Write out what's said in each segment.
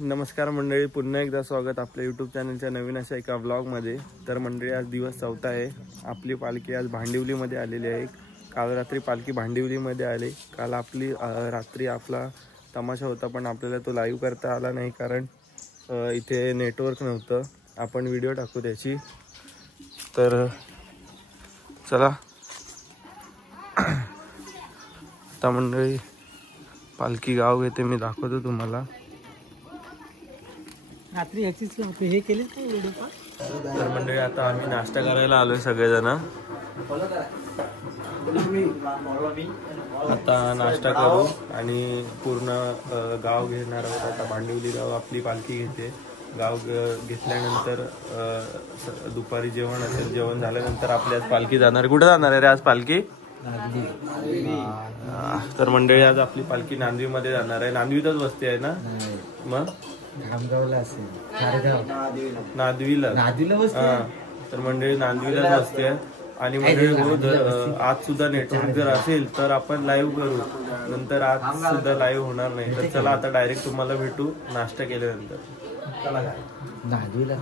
नमस्कार मंडळी, पुन्हा एकदा स्वागत आपल्या यूट्यूब चॅनलच्या नवीन अशा एका व्लॉगमध्ये. तर मंडळी, आज दिवस 4था आहे. आपली पालखी आज भांडिवलीमध्ये आलेली आहे. काल रात्री पालखी भांडिवलीमध्ये आली. काल आपली रात्री आपला तमाशा होता, पण आपल्याला तो लाईव्ह करता आला नाही कारण इथे नेटवर्क नव्हतं. आपण व्हिडिओ टाकू त्याची. तर चला आता मंडळी पालखी गाव येते, मी दाखवतो तुम्हाला. रात्री याचीच हे केले तर मंडळी आता आम्ही नाश्ता करायला आलोय सगळेजण. आता नाश्ता करू आणि पूर्ण गाव घेणार आहोत. आता भांडिवली गाव आपली पालखी घेते. गाव घेतल्यानंतर दुपारी जेवण असेल. जेवण झाल्यानंतर आपली आज पालखी जाणार. कुठे जाणार आहे रे आज पालखी? तर मंडळी आज आपली पालखी नांदवीमध्ये जाणार आहे. नांदवीतच बसते आहे ना? मग खामगावला असेल, नांदवीला. तर मंडळी नांदवीलाच बसते. आणि मंडळी आज सुद्धा नेटवर्क जर असेल तर आपण लाईव्ह करू. नंतर आज सुद्धा लाईव्ह होणार नाही. तर चला आता डायरेक्ट तुम्हाला भेटू नाश्ता केल्यानंतर. नांदवीला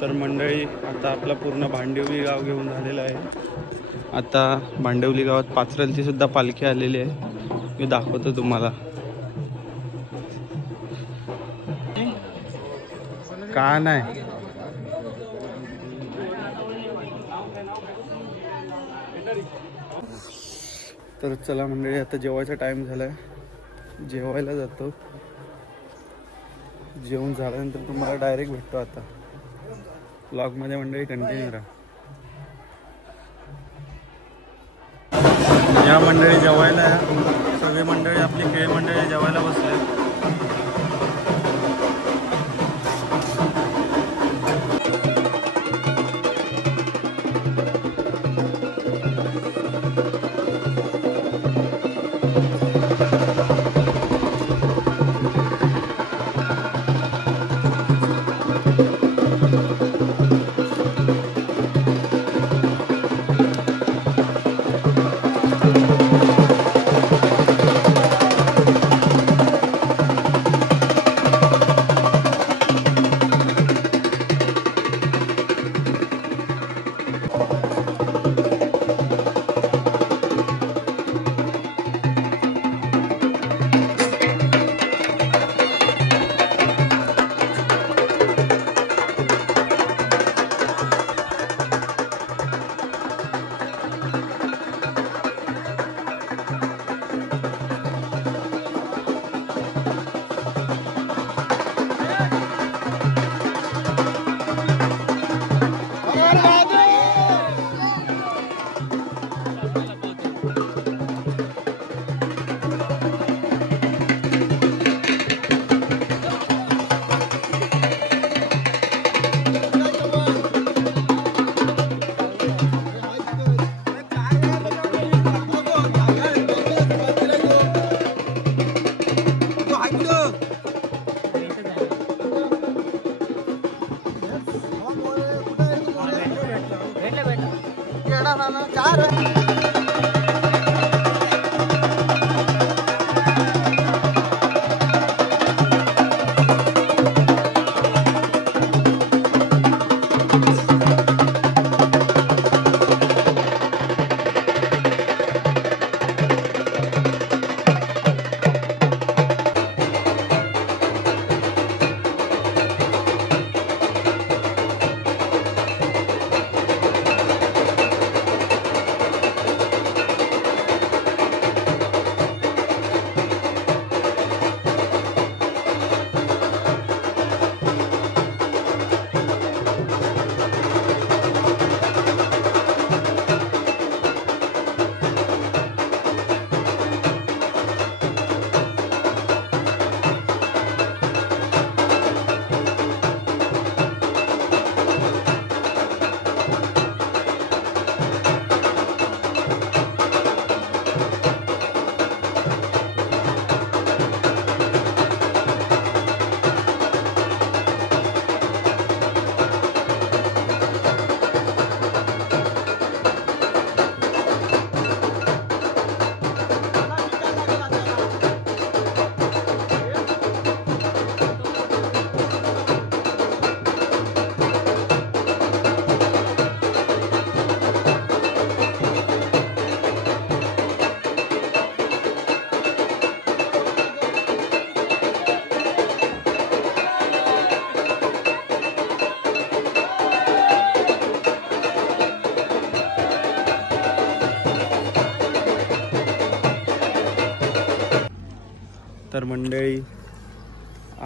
तर मंडळी आता आपला पूर्ण भांडिवली गाव घेऊन झालेलं आहे. आता भांडिवली गावात पाचरलची सुद्धा पालखी आलेली आहे. मी दाखवतो तुम्हाला. का नाही तर चला मंडळी, आता जेवायचा टाइम झालाय. जेवायला जातो. जेवण झाल्यानंतर तुम्हाला डायरेक्ट भेटतो. आता ब्लॉगमध्ये मंडळी कंटिन्यू राहा. या मंडळी जेवायला, सगळे मंडळी आपली खेळ मंडळी जेवायला बसले. मंडळी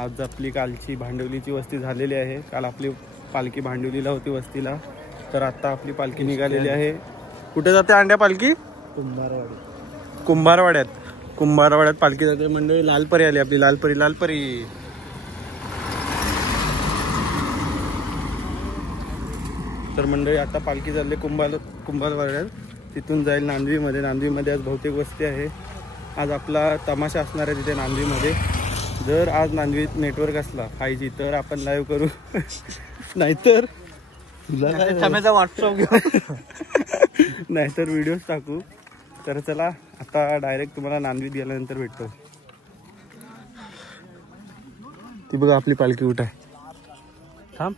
आज आपली कालची भांडवलीची वस्ती झालेली आहे. काल आपली पालखी भांडवलीला होती वस्तीला, तर आता आपली पालखी निघालेली आहे. कुठे जाते अंड्या पालखी? कुंभारवाड्यात पालखी जाते मंडळी. लालपरी आली आपली, लालपरी. तर मंडळी आता पालखी चालली कुंभारवाड्यात, तिथून जाईल नांदवीमध्ये आज बहुतेक वस्ती आहे. आज आपला तमाशा असणार आहे तिथे नांदवीमध्ये. जर आज नांदवीत नेटवर्क असला 5G तर आपण लाईव्ह करू, नाहीतर व्हॉट्सअप घेऊ, नाहीतर व्हिडिओज टाकू. तर चला आता डायरेक्ट तुम्हाला नांदवीत गेल्यानंतर भेटतो. ती बघा आपली पालखी कुठं आहे. थांब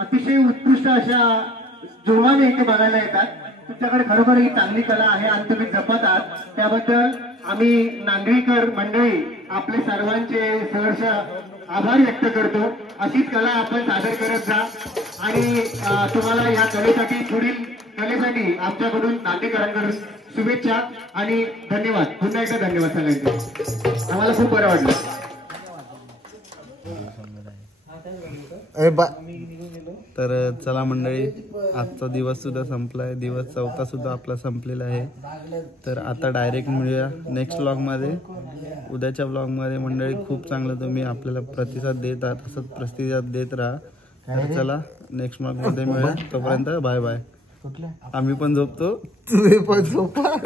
अतिशय उत्कृष्ट अशा जोमाने इथे बघायला येतात. तुमच्याकडे खरोखर ही चांगली कला आहे आणि तुम्ही जपत आहात, त्याबद्दल आम्ही नांदवीकर मंडळी आपले सर्वांचे सहर्ष आभार व्यक्त करतो. अशीच कला आपण सादर करत जा आणि तुम्हाला या कलेसाठी पुढील कलेसाठी आमच्याकडून नांदेकरांकडून शुभेच्छा आणि धन्यवाद. पुन्हा एकदा धन्यवाद सगळ्यांचे, आम्हाला खूप बरं वाटलं. तर चला मंडळी, आजचा दिवस सुद्धा संपलाय. दिवस 4था सुद्धा आपला संपलेला आहे. तर आता डायरेक्ट मिळूया नेक्स्ट व्लॉगमध्ये. उद्याच्या व्लॉगमध्ये मंडळी खूप चांगलं तुम्ही आपल्याला प्रतिसाद देत आहात, असंच प्रतिसाद देत राहा. तर चला नेक्स्ट व्लॉगमध्ये मिळूया. तोपर्यंत बाय बाय. आम्ही पण झोपतो, तुम्ही पण झोपा.